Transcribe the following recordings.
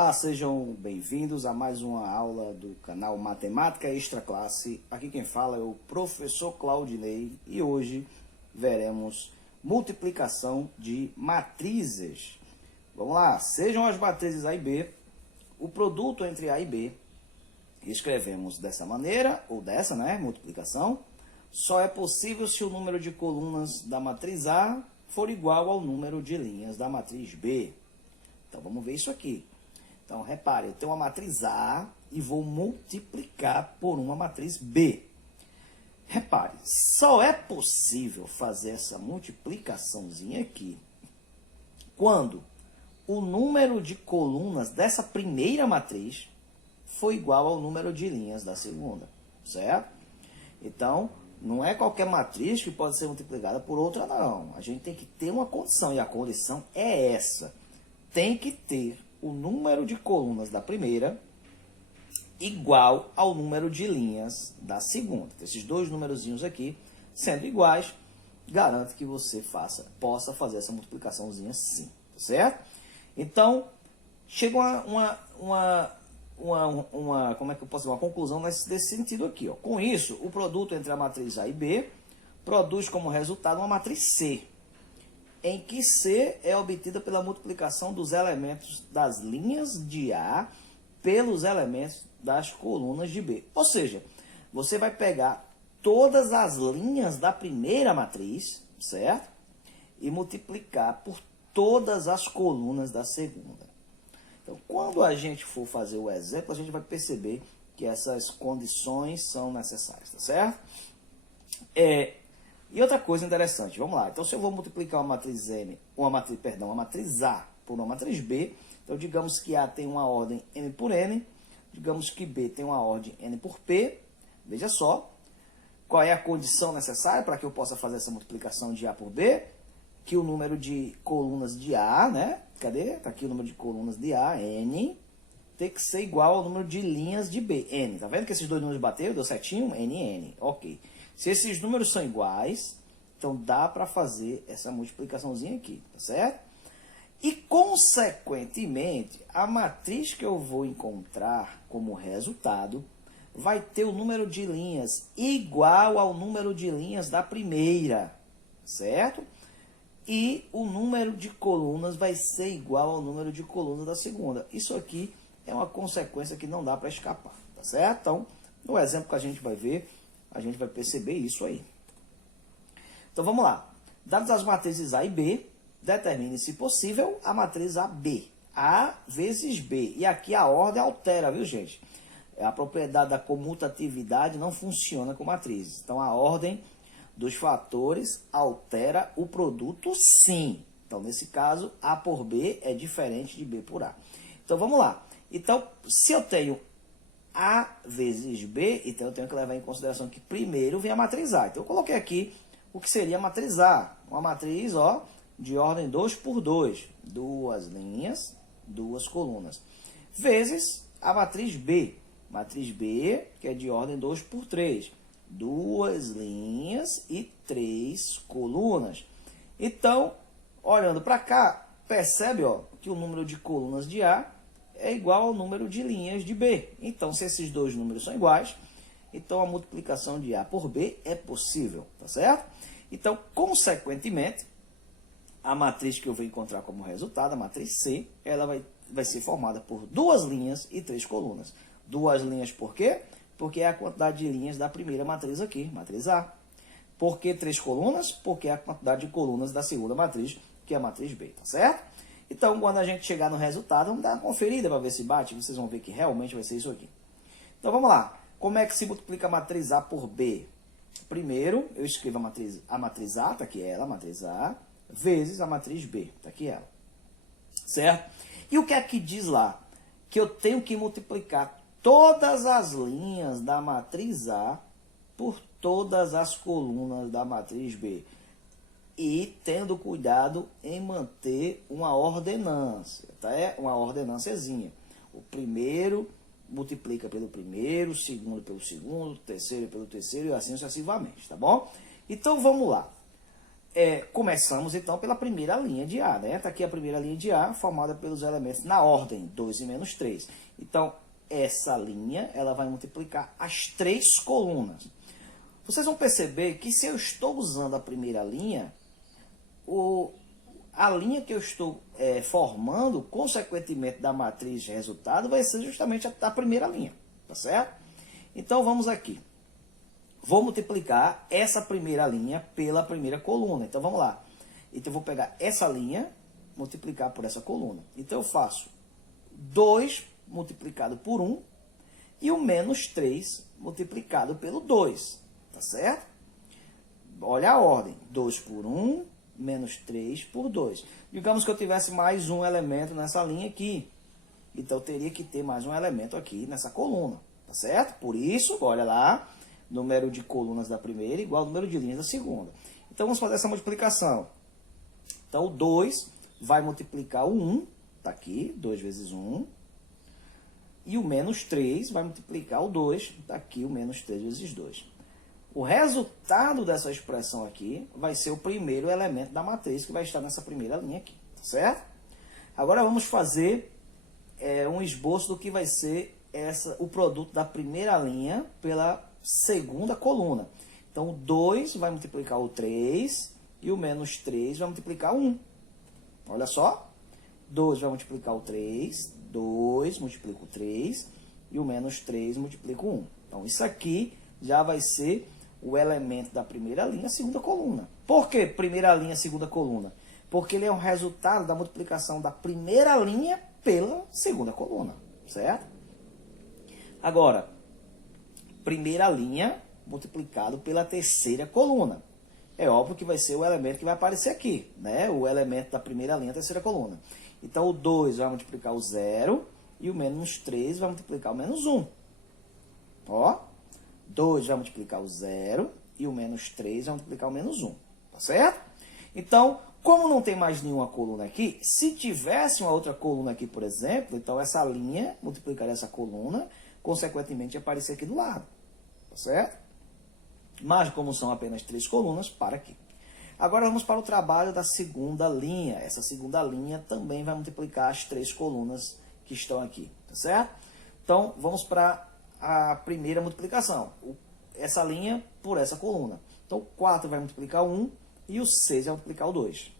Olá, sejam bem-vindos a mais uma aula do canal Matemática Extra Classe. Aqui quem fala é o professor Claudinei e hoje veremos multiplicação de matrizes. Vamos lá, sejam as matrizes A e B, o produto entre A e B, escrevemos dessa maneira, ou dessa, né, multiplicação, só é possível se o número de colunas da matriz A for igual ao número de linhas da matriz B. Então, vamos ver isso aqui. Então, repare, eu tenho uma matriz A e vou multiplicar por uma matriz B. Repare, só é possível fazer essa multiplicaçãozinha aqui quando o número de colunas dessa primeira matriz for igual ao número de linhas da segunda, certo? Então, não é qualquer matriz que pode ser multiplicada por outra, não. A gente tem que ter uma condição, e a condição é essa. Tem que ter o número de colunas da primeira igual ao número de linhas da segunda. Então, esses dois numerozinhos aqui, sendo iguais, garante que você possa fazer essa multiplicaçãozinha sim, certo? Então, chega como é que eu posso dizer? Uma conclusão desse sentido aqui, ó. Com isso, o produto entre a matriz A e B produz como resultado uma matriz C, em que C é obtida pela multiplicação dos elementos das linhas de A pelos elementos das colunas de B. Ou seja, você vai pegar todas as linhas da primeira matriz, certo? E multiplicar por todas as colunas da segunda. Então, quando a gente for fazer o exemplo, a gente vai perceber que essas condições são necessárias, tá certo? E outra coisa interessante, vamos lá. Então, se eu vou multiplicar uma matriz uma matriz A por uma matriz B, então digamos que A tem uma ordem N por N, digamos que B tem uma ordem N por P. Veja só, qual é a condição necessária para que eu possa fazer essa multiplicação de A por B? Que o número de colunas de A, né? Cadê? Está aqui o número de colunas de A, N, tem que ser igual ao número de linhas de B, N. Tá vendo que esses dois números bateram? Deu certinho? N, N. Ok. Se esses números são iguais, então dá para fazer essa multiplicaçãozinha aqui, tá certo? E, consequentemente, a matriz que eu vou encontrar como resultado vai ter o número de linhas igual ao número de linhas da primeira, certo? E o número de colunas vai ser igual ao número de colunas da segunda. Isso aqui é uma consequência que não dá para escapar, tá certo? Então, no exemplo que a gente vai ver, a gente vai perceber isso aí. Então, vamos lá. Dadas as matrizes A e B, determine, se possível, a matriz AB. A vezes B. E aqui a ordem altera, viu, gente? A propriedade da comutatividade não funciona com matrizes. Então, a ordem dos fatores altera o produto, sim. Então, nesse caso, A por B é diferente de B por A. Então, vamos lá. Então, se eu tenho A vezes B, então eu tenho que levar em consideração que primeiro vem a matriz A. Então, eu coloquei aqui o que seria a matriz A. Uma matriz, ó, de ordem 2 por 2. Duas linhas, duas colunas. Vezes a matriz B. Matriz B, que é de ordem 2 por 3. Duas linhas e 3 colunas. Então, olhando para cá, percebe, ó, que o número de colunas de A é igual ao número de linhas de B. Então, se esses dois números são iguais, então a multiplicação de A por B é possível, tá certo? Então, consequentemente, a matriz que eu vou encontrar como resultado, a matriz C, ela vai ser formada por duas linhas e 3 colunas. Duas linhas por quê? Porque é a quantidade de linhas da primeira matriz aqui, matriz A. Por que 3 colunas? Porque é a quantidade de colunas da segunda matriz, que é a matriz B, tá certo? Então, quando a gente chegar no resultado, vamos dar uma conferida para ver se bate. Vocês vão ver que realmente vai ser isso aqui. Então, vamos lá. Como é que se multiplica a matriz A por B? Primeiro, eu escrevo a matriz A, tá aqui ela, a matriz A, vezes a matriz B, tá aqui ela. Certo? E o que é que diz lá? Que eu tenho que multiplicar todas as linhas da matriz A por todas as colunas da matriz B. E tendo cuidado em manter uma ordenância, tá? É uma ordenânciazinha. O primeiro multiplica pelo primeiro, o segundo pelo segundo, o terceiro pelo terceiro e assim sucessivamente, tá bom? Então, vamos lá. começamos então pela primeira linha de A, né? Está aqui a primeira linha de A, formada pelos elementos na ordem 2 e menos 3. Então, essa linha, ela vai multiplicar as 3 colunas. Vocês vão perceber que se eu estou usando a primeira linha, a linha que eu estou formando, consequentemente da matriz de resultado, vai ser justamente a primeira linha, tá certo? Então, vamos aqui. Vou multiplicar essa primeira linha pela primeira coluna. Então, vamos lá. Então, eu vou pegar essa linha, multiplicar por essa coluna. Então, eu faço 2 multiplicado por 1 e o menos 3 multiplicado pelo 2. Tá certo? Olha a ordem. 2 por 1, menos 3 por 2. Digamos que eu tivesse mais um elemento nessa linha aqui. Então, eu teria que ter mais um elemento aqui nessa coluna. Tá certo? Por isso, olha lá. Número de colunas da primeira igual ao número de linhas da segunda. Então, vamos fazer essa multiplicação. Então, o 2 vai multiplicar o 1, está aqui, 2 vezes 1. E o menos 3 vai multiplicar o 2, está aqui, o menos 3 vezes 2. O resultado dessa expressão aqui vai ser o primeiro elemento da matriz que vai estar nessa primeira linha aqui, tá certo? Agora, vamos fazer um esboço do que vai ser o produto da primeira linha pela segunda coluna. Então, o 2 vai multiplicar o 3 e o menos 3 vai multiplicar o 1. Olha só. 2 vai multiplicar o 3, 2 multiplica o 3 e o menos 3 multiplica o 1. Então, isso aqui já vai ser o elemento da primeira linha, segunda coluna. Por que primeira linha, segunda coluna? Porque ele é um resultado da multiplicação da primeira linha pela segunda coluna, certo? Agora, primeira linha multiplicado pela terceira coluna. É óbvio que vai ser o elemento que vai aparecer aqui, né? O elemento da primeira linha, terceira coluna. Então, o 2 vai multiplicar o 0 e o menos 3 vai multiplicar o menos 1. Ó, 2 vai multiplicar o 0 e o menos 3 vai multiplicar o menos 1. Tá certo? Então, como não tem mais nenhuma coluna aqui, se tivesse uma outra coluna aqui, por exemplo, então essa linha multiplicaria essa coluna, consequentemente, aparecer aqui do lado, tá certo? Mas, como são apenas 3 colunas, para aqui. Agora, vamos para o trabalho da segunda linha. Essa segunda linha também vai multiplicar as 3 colunas que estão aqui, tá certo? Então, vamos para a primeira multiplicação. Essa linha por essa coluna. Então, o 4 vai multiplicar o 1 e o 6 vai multiplicar o 2.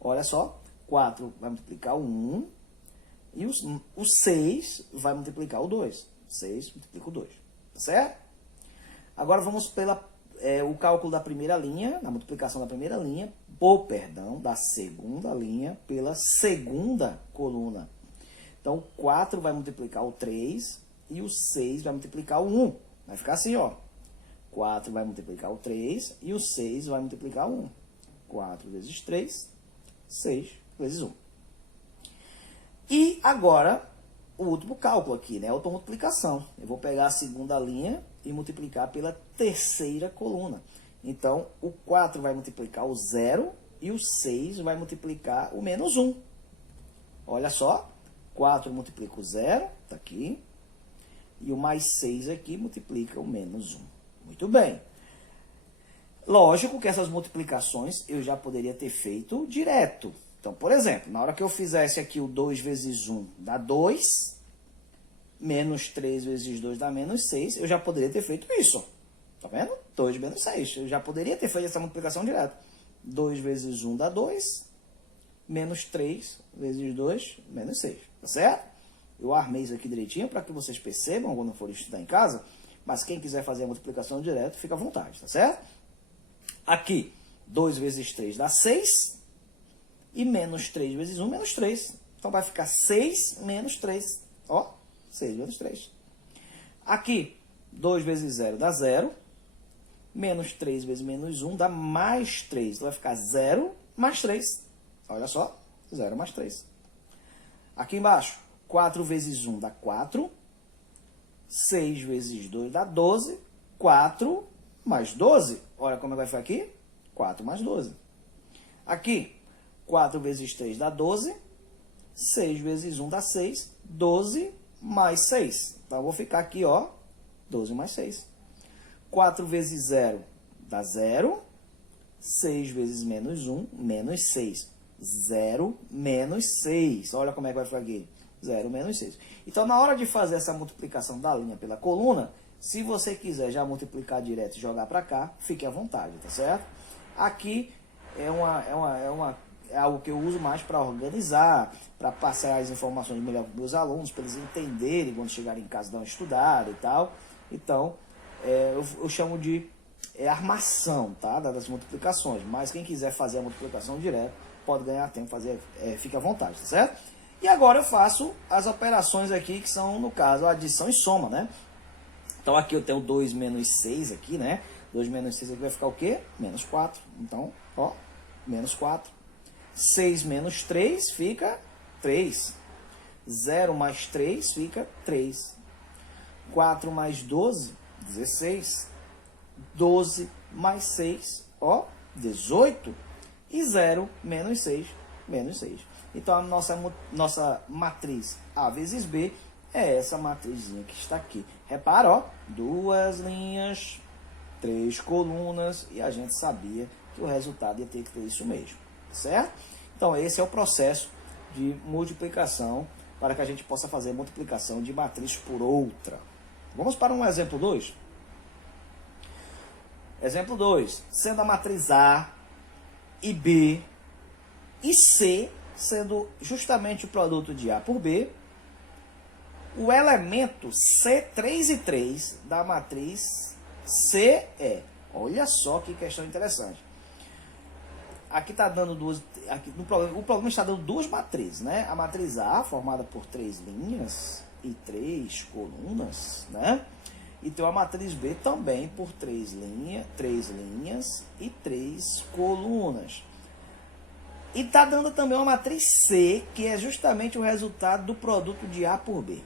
Olha só, 4 vai multiplicar o 1. E o 6 vai multiplicar o 2. 6 multiplica o 2. Tá certo? Agora vamos o cálculo da primeira linha, na multiplicação da primeira linha, da segunda linha pela segunda coluna. Então, o 4 vai multiplicar o 3 e o 6 vai multiplicar o 1. Vai ficar assim, ó. 4 vai multiplicar o 3 e o 6 vai multiplicar o 1. 4 vezes 3, 6 vezes 1. E agora, o último cálculo aqui, né? Automultiplicação. Eu vou pegar a segunda linha e multiplicar pela terceira coluna. Então, o 4 vai multiplicar o 0 e o 6 vai multiplicar o menos 1. Olha só, 4 multiplica o 0, está aqui, e o mais 6 aqui multiplica o menos 1. Muito bem. Lógico que essas multiplicações eu já poderia ter feito direto. Então, por exemplo, na hora que eu fizesse aqui o 2 vezes 1 dá 2, menos 3 vezes 2 dá menos 6, eu já poderia ter feito isso. Tá vendo? 2 menos 6. Eu já poderia ter feito essa multiplicação direta. 2 vezes 1 dá 2, menos 3 vezes 2, menos 6. Tá certo? Eu armei isso aqui direitinho para que vocês percebam quando forem estudar em casa, mas quem quiser fazer a multiplicação direta, fica à vontade, tá certo? Aqui, 2 vezes 3 dá 6, e menos 3 vezes 1, menos 3. Então, vai ficar 6 menos 3. Ó, 6 menos 3. Aqui, 2 vezes 0 dá 0. Menos 3 vezes menos 1 dá mais 3. Então, vai ficar 0 mais 3. Olha só, 0 mais 3. Aqui embaixo, 4 vezes 1 dá 4. 6 vezes 2 dá 12. 4 mais 12. Olha como vai ficar aqui. 4 mais 12. Aqui, 4 vezes 3 dá 12. 6 vezes 1 dá 6. 12 mais 6. Então, eu vou ficar aqui, ó, 12 mais 6. 4 vezes 0 dá 0. 6 vezes menos 1, menos 6. 0 menos 6. Olha como é que vai ficar aqui. 0 menos 6. Então, na hora de fazer essa multiplicação da linha pela coluna, se você quiser já multiplicar direto e jogar para cá, fique à vontade, tá certo? Aqui é algo que eu uso mais para organizar, para passar as informações melhor para os meus alunos, para eles entenderem quando chegarem em casa, dar uma estudada e tal. Então, eu chamo de armação, tá? Das multiplicações. Mas quem quiser fazer a multiplicação direto, pode ganhar tempo, fica à vontade, tá certo? E agora eu faço as operações aqui, que são, no caso, adição e soma, né? Então aqui eu tenho 2 menos 6 aqui, né? 2 menos 6 aqui vai ficar o quê? Menos 4. Então, ó, menos 4. 6 menos 3 fica 3. 0 mais 3 fica 3. 4 mais 12, 16. 12 mais 6, ó, 18. E 0 menos 6, menos 6. Então, a nossa matriz A vezes B é essa matrizinha que está aqui. Repara, ó, 2 linhas, 3 colunas, e a gente sabia que o resultado ia ter que ter isso mesmo, certo? Então, esse é o processo de multiplicação para que a gente possa fazer multiplicação de matriz por outra. Vamos para um exemplo 2? Exemplo 2. Sendo a matriz A e B e C sendo justamente o produto de A por B, o elemento C3 e 3 da matriz C é. Olha só que questão interessante. Aqui está dando duas. O problema está dando duas matrizes, né? A matriz A, formada por 3 linhas e 3 colunas, né? E tem a matriz B também por 3 linhas e 3 colunas. E está dando também uma matriz C, que é justamente o resultado do produto de A por B.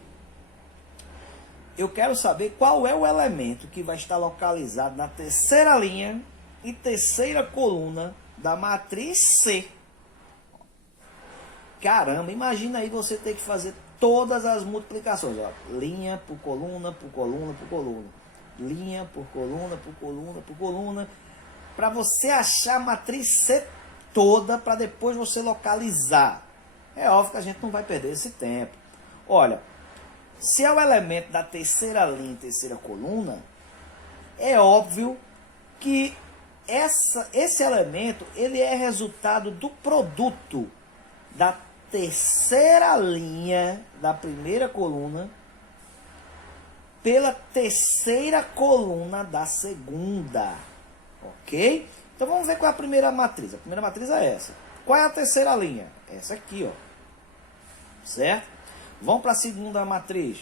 Eu quero saber qual é o elemento que vai estar localizado na terceira linha e terceira coluna da matriz C. Caramba, imagina aí você ter que fazer todas as multiplicações. Ó. Linha por coluna, por coluna, por coluna. Linha por coluna, por coluna, por coluna. Para você achar a matriz C toda, para depois você localizar. É óbvio que a gente não vai perder esse tempo. Olha, se é o elemento da terceira linha e terceira coluna, é óbvio que esse elemento ele é resultado do produto da terceira linha da primeira coluna pela terceira coluna da segunda. Ok? Então vamos ver qual é a primeira matriz. A primeira matriz é essa. Qual é a terceira linha? Essa aqui, ó. Certo? Vamos para a segunda matriz.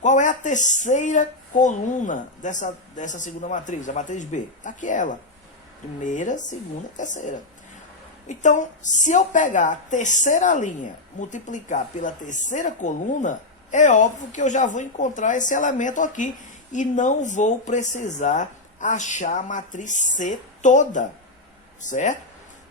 Qual é a terceira coluna dessa segunda matriz? A matriz B. Está aqui ela. Primeira, segunda e terceira. Então, se eu pegar a terceira linha, multiplicar pela terceira coluna, é óbvio que eu já vou encontrar esse elemento aqui e não vou precisar achar a matriz C toda, certo?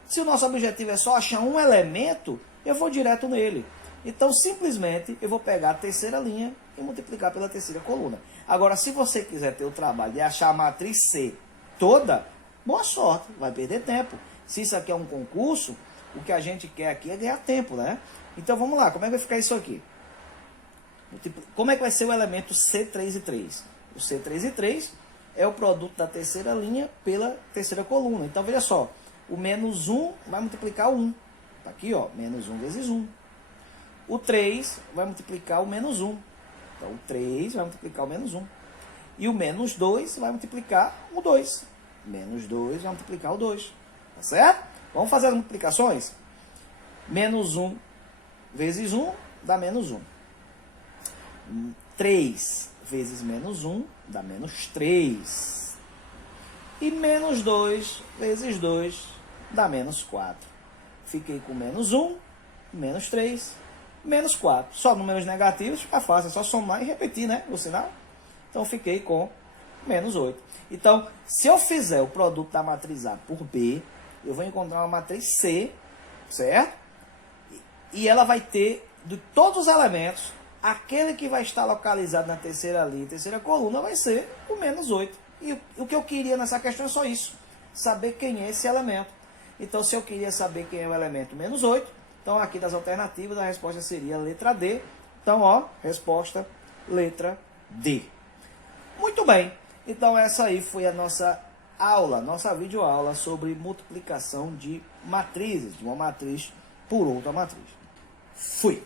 Se o nosso objetivo é só achar um elemento, eu vou direto nele. Então, simplesmente, eu vou pegar a terceira linha e multiplicar pela terceira coluna. Agora, se você quiser ter o trabalho de achar a matriz C toda, boa sorte, vai perder tempo. Se isso aqui é um concurso, o que a gente quer aqui é ganhar tempo, né? Então, vamos lá, como é que vai ficar isso aqui? Como é que vai ser o elemento C3 e 3? O C3 e 3 é o produto da terceira linha pela terceira coluna. Então, veja só, o menos 1 vai multiplicar o 1. Está aqui, ó, menos 1 vezes 1. O 3 vai multiplicar o menos 1. Então, o 3 vai multiplicar o menos 1. E o menos 2 vai multiplicar o 2. Menos 2 vai multiplicar o 2. Tá certo? Vamos fazer as multiplicações? Menos 1 vezes 1 dá menos 1. 3 vezes menos 1 dá menos 3. E menos 2 vezes 2 dá menos 4. Fiquei com menos 1, menos 3, menos 4. Só números negativos fica fácil, é só somar e repetir, né? O sinal. Então, fiquei com menos 8. Então, se eu fizer o produto da matriz A por B, eu vou encontrar uma matriz C, certo? E ela vai ter, de todos os elementos, aquele que vai estar localizado na terceira linha e terceira coluna vai ser o menos 8. E o que eu queria nessa questão é só isso. saber quem é esse elemento. Então, se eu queria saber quem é o elemento menos 8, então aqui das alternativas a resposta seria a letra D. Então, ó, resposta letra D. Muito bem, então essa aí foi a nossa aula, nossa videoaula sobre multiplicação de matrizes, de uma matriz por outra matriz. Fui!